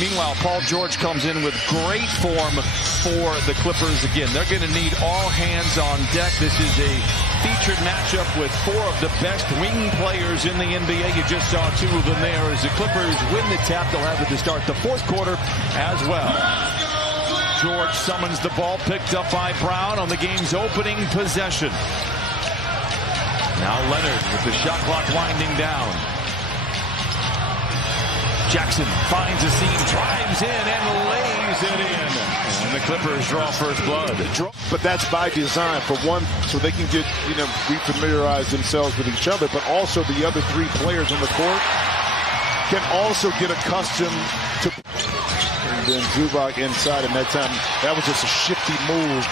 Meanwhile, Paul George comes in with great form for the Clippers. Again, they're going to need all hands on deck. This is a featured matchup with four of the best wing players in the NBA. You just saw two of them there as the Clippers win the tap. They'll have it to start the fourth quarter as well. George summons the ball, picked up by Brown on the game's opening possession. Now Leonard with the shot clock winding down. Jackson finds a seam, drives in, and lays it in. And the Clippers draw first blood. But that's by design, for one, so they can get, refamiliarize themselves with each other, but also the other three players on the court can also get accustomed to. And then Zubac inside, and that time, that was just a shifty move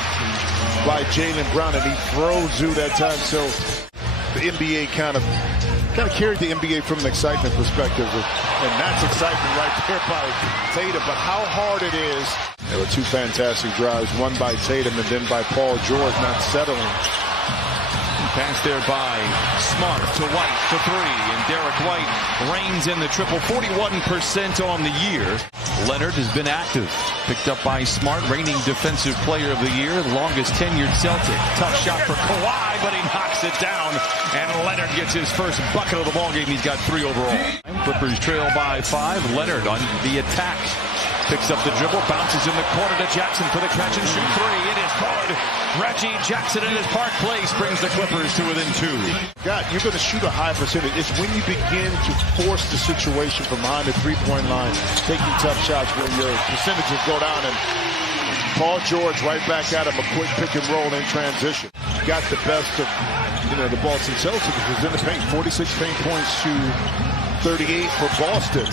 by Jaylen Brown, and he throws Zoo that time. So the NBA kind of carried the NBA from an excitement perspective, and that's excitement right there by Tatum. But how hard it is. There were two fantastic drives, one by Tatum and then by Paul George, not settling. Pass there by Smart to White for three, and Derek White reigns in the triple, 41% on the year. Leonard has been active, picked up by Smart, reigning defensive player of the year, the longest tenured Celtic. Tough shot for Kawhi, but he knocks it down, and Leonard gets his first bucket of the ballgame. He's got 3 overall. Clippers trail by 5. Leonard on the attack. Picks up the dribble, bounces in the corner to Jackson for the catch and shoot 3. It is good. Reggie Jackson in his Park Place brings the Clippers to within 2. God, you're going to shoot a high percentage. It's when you begin to force the situation from behind the three-point line, taking tough shots where your percentages go down, and Paul George right back at him, a quick pick and roll in transition. Got the best of the Boston Celtics, was in the paint, 46 paint points to 38 for Boston.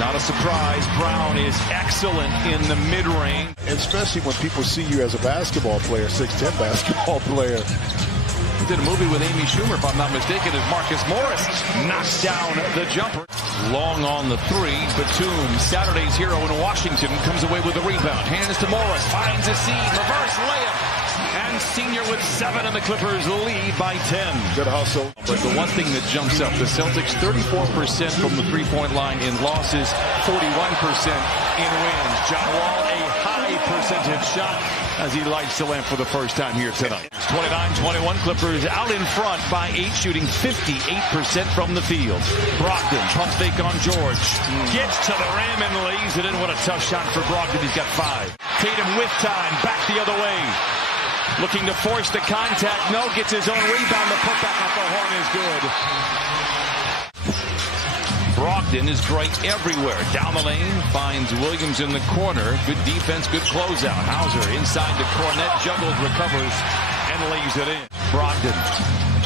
Not a surprise, Brown is excellent in the mid-range. Especially when people see you as a basketball player, 6'10" basketball player. He did a movie with Amy Schumer, if I'm not mistaken, as Marcus Morris knocks down the jumper. Long on the 3, Batum, Saturday's hero in Washington, comes away with the rebound. Hands to Morris, finds a seam, reverse layup. And Senior with 7, and the Clippers lead by 10. Good hustle. But the one thing that jumps up, the Celtics 34% from the three-point line in losses, 41% in wins. John Wall, a high percentage shot as he lights the lamp for the first time here tonight. 29-21, Clippers out in front by 8, shooting 58% from the field. Brogdon, pump fake on George. Gets to the rim and lays it in. What a tough shot for Brogdon. He's got 5. Tatum with time, back the other way. Looking to force the contact. No, gets his own rebound. The putback at the horn is good. Brogdon is great everywhere. Down the lane, finds Williams in the corner. Good defense, good closeout. Hauser inside the cornet, juggles, recovers, and lays it in. Brogdon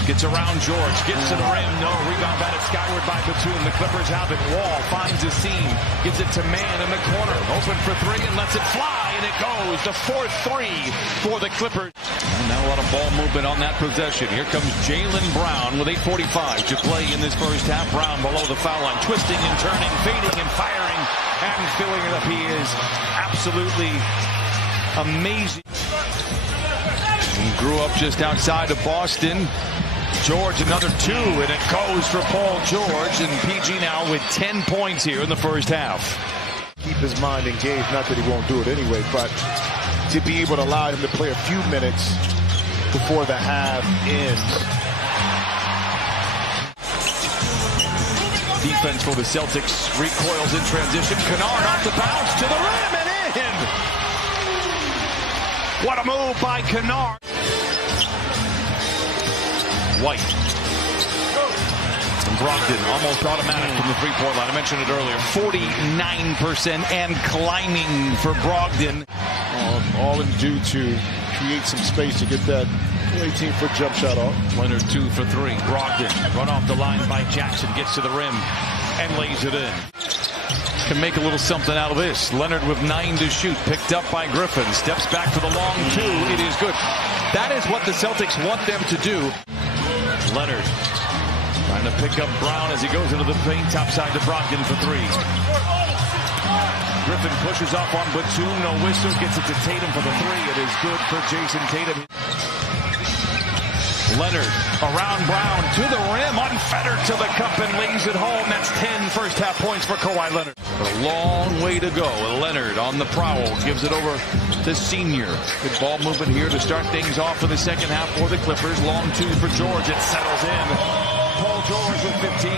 gets around George, gets to the rim. No, rebound batted skyward by Batum. The Clippers have it. Wall finds a seam, gives it to Man in the corner. Open for 3 and lets it fly, and it goes. The 4th 3 for the Clippers. And now a lot of ball movement on that possession. Here comes Jaylen Brown with 8:45 to play in this first half. Brown below the foul line, twisting and turning, fading and firing, and filling it up. He is absolutely amazing. He grew up just outside of Boston. George, another 2, and it goes for Paul George, and PG now with 10 points here in the first half. Keep his mind engaged, not that he won't do it anyway, but to be able to allow him to play a few minutes before the half ends. Defense for the Celtics recoils in transition. Kennard off the bounce to the rim and in. What a move by Kennard. White. And Brogdon almost automatic from the three-point line. I mentioned it earlier. 49% and climbing for Brogdon. All in due to create some space to get that 18-foot jump shot off. Leonard 2 for 3. Brogdon run off the line by Jackson. Gets to the rim and lays it in. Can make a little something out of this. Leonard with 9 to shoot. Picked up by Griffin. Steps back for the long 2. It is good. That is what the Celtics want them to do. Leonard trying to pick up Brown as he goes into the paint. Topside to Brogdon for 3. Griffin pushes off on Batum. No whistle. Gets it to Tatum for the 3. It is good for Jason Tatum. Leonard around Brown to the rim, unfettered to the cup and lays it home. That's 10 first half points for Kawhi Leonard. But a long way to go. Leonard on the prowl, gives it over to Senior. Good ball movement here to start things off in the second half for the Clippers. Long two for George. It settles in. Paul George with 15.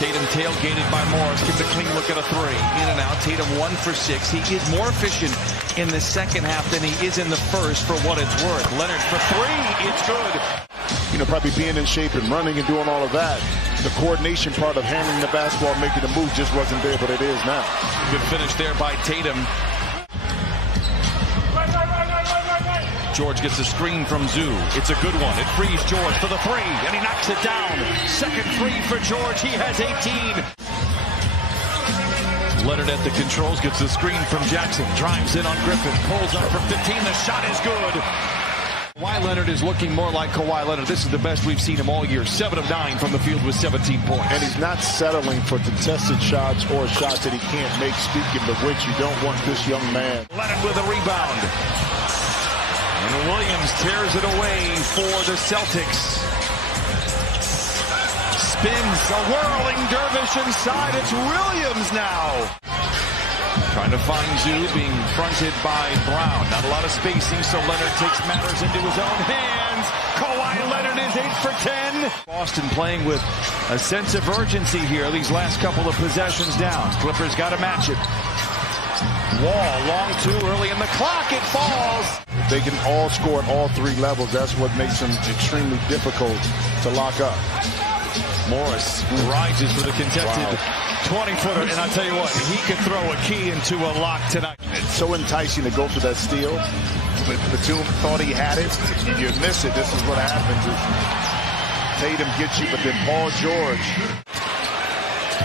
Tatum tailgated by Morris, gets a clean look at a three. In and out, Tatum 1 for 6. He is more efficient in the second half than he is in the first for what it's worth. Leonard for three, it's good. You know, probably being in shape and running and doing all of that. The coordination part of handling the basketball, making the move just wasn't there, but it is now. Good finish there by Tatum. George gets a screen from Zoo. It's a good one. It frees George for the three, and he knocks it down. Second three for George. He has 18. Leonard at the controls, gets the screen from Jackson. Drives in on Griffin. Pulls up for 15. The shot is good. Kawhi Leonard is looking more like Kawhi Leonard. This is the best we've seen him all year. 7 of 9 from the field with 17 points. And he's not settling for contested shots or shots that he can't make, speaking of which you don't want this young man. Leonard with a rebound. And Williams tears it away for the Celtics. Spins a whirling dervish inside. It's Williams now. Trying to find Zoo, being fronted by Brown. Not a lot of spacing, so Leonard takes matters into his own hands. Kawhi Leonard is 8 for 10. Boston playing with a sense of urgency here these last couple of possessions down. Clippers got to match it. Wall, long two early in the clock. It falls. They can all score at all 3 levels. That's what makes them extremely difficult to lock up. Morris rises for the contested 20-footer, and I'll tell you what, he could throw a key into a lock tonight. It's so enticing to go for that steal, but Batum thought he had it, and you miss it. This is what happens. Tatum gets you, but then Paul George.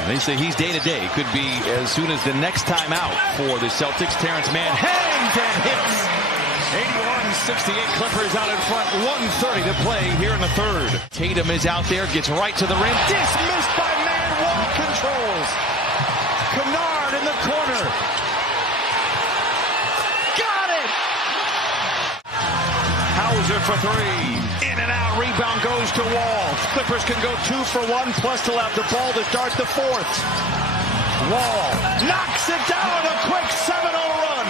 They say he's day-to-day. Could be as soon as the next time out for the Celtics. Terrence Mann hangs and hits. 81-68, Clippers out in front, 1:30 to play here in the third. Tatum is out there, gets right to the rim, dismissed by Mann, Wall controls. Kennard in the corner. Got it! Hauser for three. In and out, rebound goes to Wall. Clippers can go 2 for 1, plus they'll have the ball to start the fourth. Wall knocks it down, a quick 7-0 run.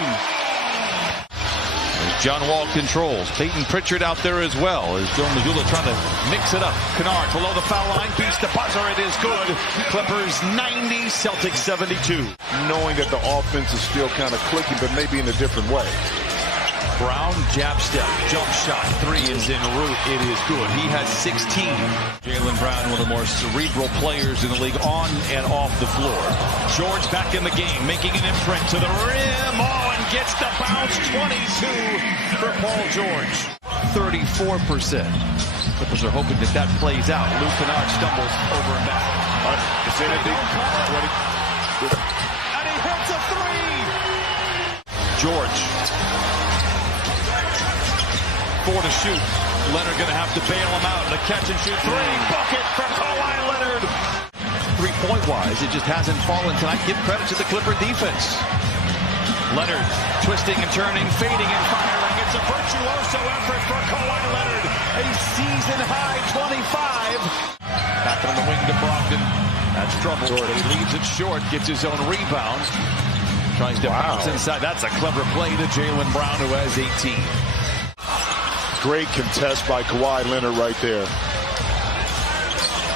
John Wall controls. Peyton Pritchard out there as well. As Joe Mazzulla trying to mix it up. Kennard below the foul line. Beats the buzzer. It is good. Clippers 90, Celtics 72. Knowing that the offense is still kind of clicking, but maybe in a different way. Brown, jab step, jump shot. 3 is en route. It is good. He has 16. Jaylen Brown, one of the more cerebral players in the league on and off the floor. George back in the game, making an imprint to the rim. Oh, and gets the bounce. 22 for Paul George. 34%. Clippers are hoping that that plays out. Luke Kennard stumbles over and back. It's in a deep. And he hits a 3. George. 4 to shoot. Leonard going to have to bail him out. A catch and shoot 3. Bucket for Kawhi Leonard. 3-point wise, it just hasn't fallen tonight. Give credit to the Clipper defense. Leonard twisting and turning, fading and firing. It's a virtuoso effort for Kawhi Leonard. A season high 25. Back on the wing to Brogdon. That's trouble. He leaves it short, gets his own rebound. Tries to bounce inside. That's a clever play to Jaylen Brown, who has 18. Great contest by Kawhi Leonard right there.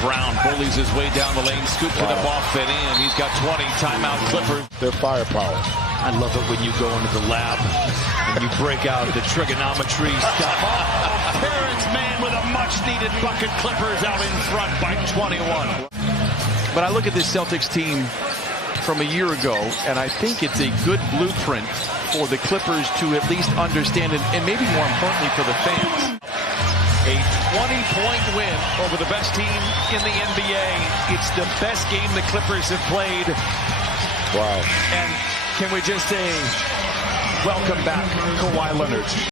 Brown bullies his way down the lane, scoops it up off and in. He's got 20. Timeout Clippers. Their firepower. I love it when you go into the lab and you break out the trigonometry stuff. Oh, Terrence Mann with a much-needed bucket. Clippers out in front by 21. But I look at this Celtics team from a year ago, and I think it's a good blueprint for the Clippers to at least understand it, and maybe more importantly for the fans. A 20-point win over the best team in the NBA. It's the best game the Clippers have played. Wow. And can we just say, welcome back, Kawhi Leonard.